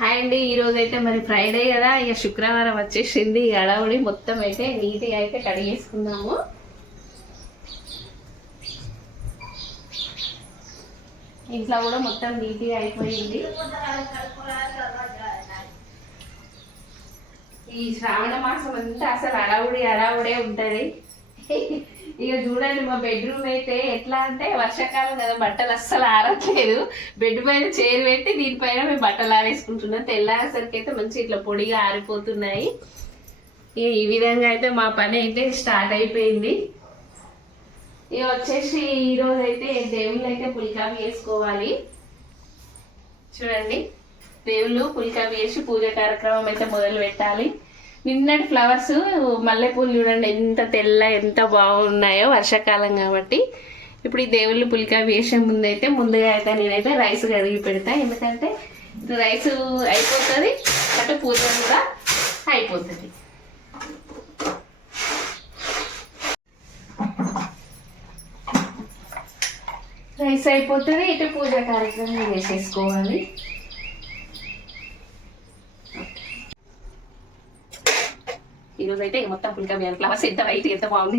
Hi అండి ఈ రోజు అయితే మరి ఫ్రైడే కదా ఇక శుక్రవారం వచ్చేసింది అడవుడి మొత్తం అయితే నీట్గా అయితే కడిగేసుకున్నాము ఇంట్లో కూడా మొత్తం నీట్గా అయిపోయింది. ఈ శ్రావణ మాసం అంతా అసలు అడవుడి అడవుడే ఉంటుంది. ఇక చూడండి మా బెడ్రూమ్ అయితే ఎట్లా అంటే వర్షాకాలం కదా బట్టలు అస్సలు ఆరట్లేదు. బెడ్ పైన చైర్ పెట్టి దీనిపైన మేము బట్టలు ఆరేసుకుంటున్నాం. తెల్లారేసరికి అయితే మంచి ఇట్లా పొడిగా ఆరిపోతున్నాయి. ఇక ఈ విధంగా అయితే మా పని అయితే స్టార్ట్ అయిపోయింది. ఇక వచ్చేసి ఈరోజు అయితే దేవుళ్ళు అయితే పులికాపు వేసుకోవాలి చూడండి దేవుళ్ళు పులికాపు వేసి పూజ కార్యక్రమం అయితే మొదలు పెట్టాలి. నిన్నటి ఫ్లవర్స్ మల్లెపూలు చూడండి ఎంత తెల్ల ఎంత బాగున్నాయో వర్షాకాలం కాబట్టి. ఇప్పుడు ఈ దేవుళ్ళు పులికా వేసే ముందు అయితే ముందుగా అయితే నేనైతే రైస్ కడిగి పెడతా. ఎందుకంటే రైస్ అయిపోతుంది అటు పూజ కూడా అయిపోతుంది. రైస్ అయిపోతుంది ఇటు పూజ కార్యక్రమం చేసేసుకోవాలి. ఈరోజు అయితే మొత్తం పులికా బియ్యం ఫ్లవర్స్ ఎంత వైట్ ఎంత బాగుంది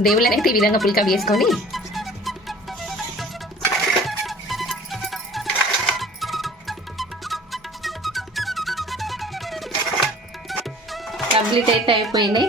దేవుళ్ళని అయితే ఈ విధంగా పులికా వేసుకొని కంప్లీట్ అయితే అయిపోయినాయి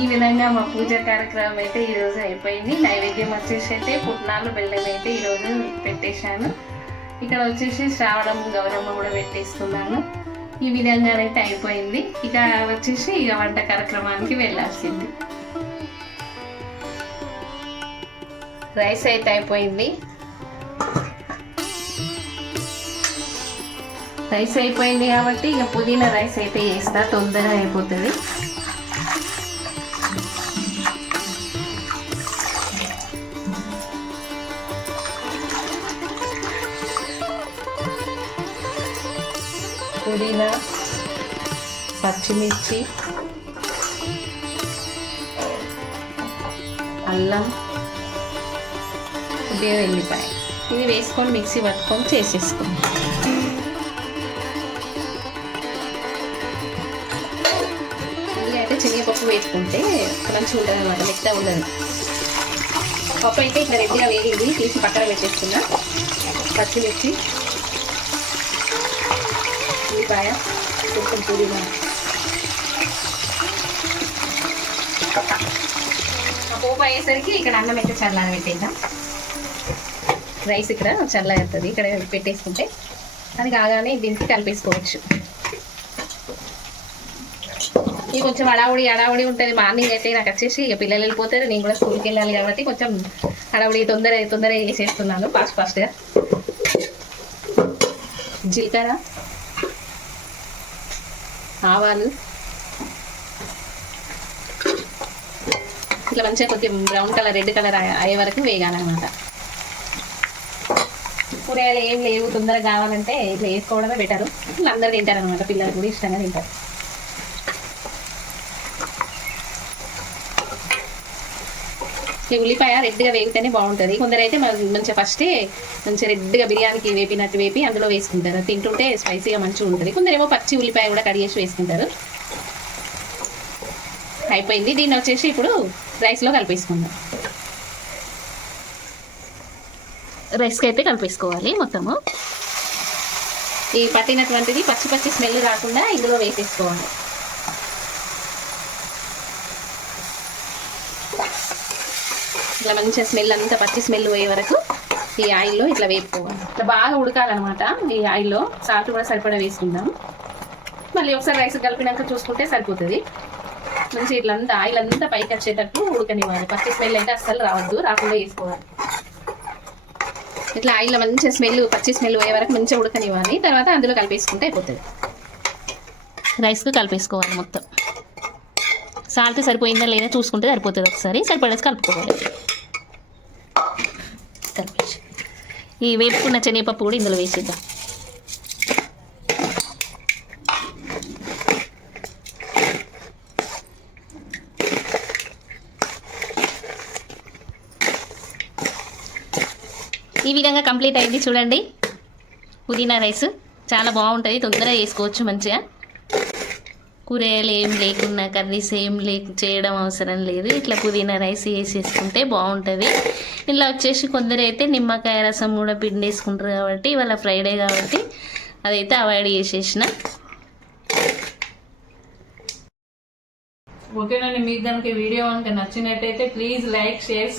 ఈ విధంగా మా పూజ కార్యక్రమం అయితే ఈరోజు అయిపోయింది. నైవేద్యం వచ్చేసి అయితే పుట్నాలు బెల్లం అయితే ఈరోజు పెట్టేశాను. ఇక్కడ వచ్చేసి శ్రావణం గౌరమ్మ కూడా పెట్టేస్తున్నాను. ఈ విధంగా అయితే అయిపోయింది. ఇక వచ్చేసి ఇక వంట కార్యక్రమానికి వెళ్ళాల్సింది. రైస్ అయితే అయిపోయింది. రైస్ అయిపోయింది కాబట్టి ఇక పుదీనా రైస్ అయితే వేస్తా తొందరగా అయిపోతుంది. పుదీనా పచ్చిమిర్చి అల్లం కొద్దిగా వెల్లిపాయ ఇది వేసుకొని మిక్సీ పట్టుకొని చేసేసుకోండి. ఇది అయితే శనగపప్పు వేసుకుంటే మంచిగా ఉంటుంది అనమాట మెత్తగా ఉండదు. పప్పు అయితే ఇట్లా రెడ్డిగా వేగింది తీసి పక్కన పెట్టేస్తున్నా. పచ్చిమిర్చి. ఉల్లిపాయ కొంచెం పుదీనా పోపు అయ్యేసరికి ఇక్కడ అన్నం అయితే చల్లారి పెట్టేద్దాం. రైస్ ఇక్కడ చల్లగవుతుంది ఇక్కడ పెట్టేసుకుంటే అది కాగానే దీనికి కలిపేసుకోవచ్చు. ఇది కొంచెం హడావుడి హడావుడి ఉంటుంది. మార్నింగ్ అయితే నాకు వచ్చేసి ఇక పిల్లలు వెళ్ళిపోతారు. నేను కూడా స్కూల్కి వెళ్ళాలి కాబట్టి కొంచెం హడావుడి తొందర తొందర చేసేస్తున్నాను. ఫాస్ట్ ఫాస్ట్గా. జీలకర్ర. ఆవాలు. ఇట్లా మంచిగా కొద్దిగా బ్రౌన్ కలర్ రెడ్ కలర్ అయ్యే వరకు వేయాలన్నమాట కూరగాయలు ఏం లేవు తొందరగా కావాలంటే ఇట్లా వేసుకోవడమే బెటరు. అందరు తింటారు అనమాట పిల్లలు కూడా ఇష్టంగా తింటారు. ఈ ఉల్లిపాయ రెడ్గా వేగితేనే బాగుంటుంది. కొందరు అయితే మంచిగా ఫస్టే మంచిగా రెడ్గా బిర్యానీకి వేపినట్టు వేపి అందులో వేసుకుంటారు. తింటుంటే స్పైసీగా మంచిగా ఉంటుంది. కొందరేమో పచ్చి ఉల్లిపాయ కూడా కడిగేసి వేసుకుంటారు. అయిపోయింది. దీన్ని వచ్చేసి ఇప్పుడు రైస్లో కలిపేసుకుందాం. రైస్కి అయితే కలిపేసుకోవాలి మొత్తము. ఈ పట్టినటువంటిది పచ్చి పచ్చి స్మెల్ రాకుండా ఇందులో వేసేసుకోవాలి. ఇట్లా మంచిగా స్మెల్ అంతా పచ్చి స్మెల్ పోయే వరకు ఈ ఆయిల్లో ఇట్లా వేపుకోవాలి. ఇట్లా బాగా ఉడకాలన్నమాట ఈ ఆయిల్లో. సాల్ట్ కూడా సరిపడా వేసుకుందాం. మళ్ళీ ఒకసారి రైస్ కలిపినాక చూసుకుంటే సరిపోతుంది. మంచి ఇట్లా అంతా ఆయిల్ అంతా పైకి వచ్చేటట్టు ఉడకనివ్వాలి. పచ్చి స్మెల్ అయితే అస్సలు రావద్దు రాకుండా వేసుకోవాలి. ఇట్లా ఆయిల్లో మంచిగా స్మెల్ పచ్చి స్మెల్ పోయే వరకు మంచిగా ఉడకనివ్వాలి. తర్వాత అందులో కలిపేసుకుంటే అయిపోతుంది. రైస్కు కలిపేసుకోవాలి మొత్తం. సాల్ట్ సరిపోయిందా లేదా చూసుకుంటే సరిపోతుంది ఒకసారి. సరిపడేసి కలుపుకోవాలి. ఈ వేపుకున్న శనగపప్పు కూడా ఇందులో వేసేద్దాం. ఈ విధంగా కంప్లీట్ అయింది చూడండి. పుదీనా రైస్ చాలా బాగుంటుంది తొందరగా చేసుకోవచ్చు మంచిగా. కూరగాయలు ఏం లేకున్నా కర్రీస్ ఏం లే చేయడం అవసరం లేదు. ఇట్లా పుదీనా రైస్ వేసేసుకుంటే బాగుంటుంది. ఇలా వచ్చేసి కొందరు అయితే నిమ్మకాయ రసం కూడా పిండేసుకుంటారు కాబట్టి ఇవాళ ఫ్రైడే కాబట్టి అదైతే అవాయిడ్ చేసేసిన. ఓకేనండి మీకు కనుక వీడియో కనుక నచ్చినట్టయితే ప్లీజ్ లైక్ షేర్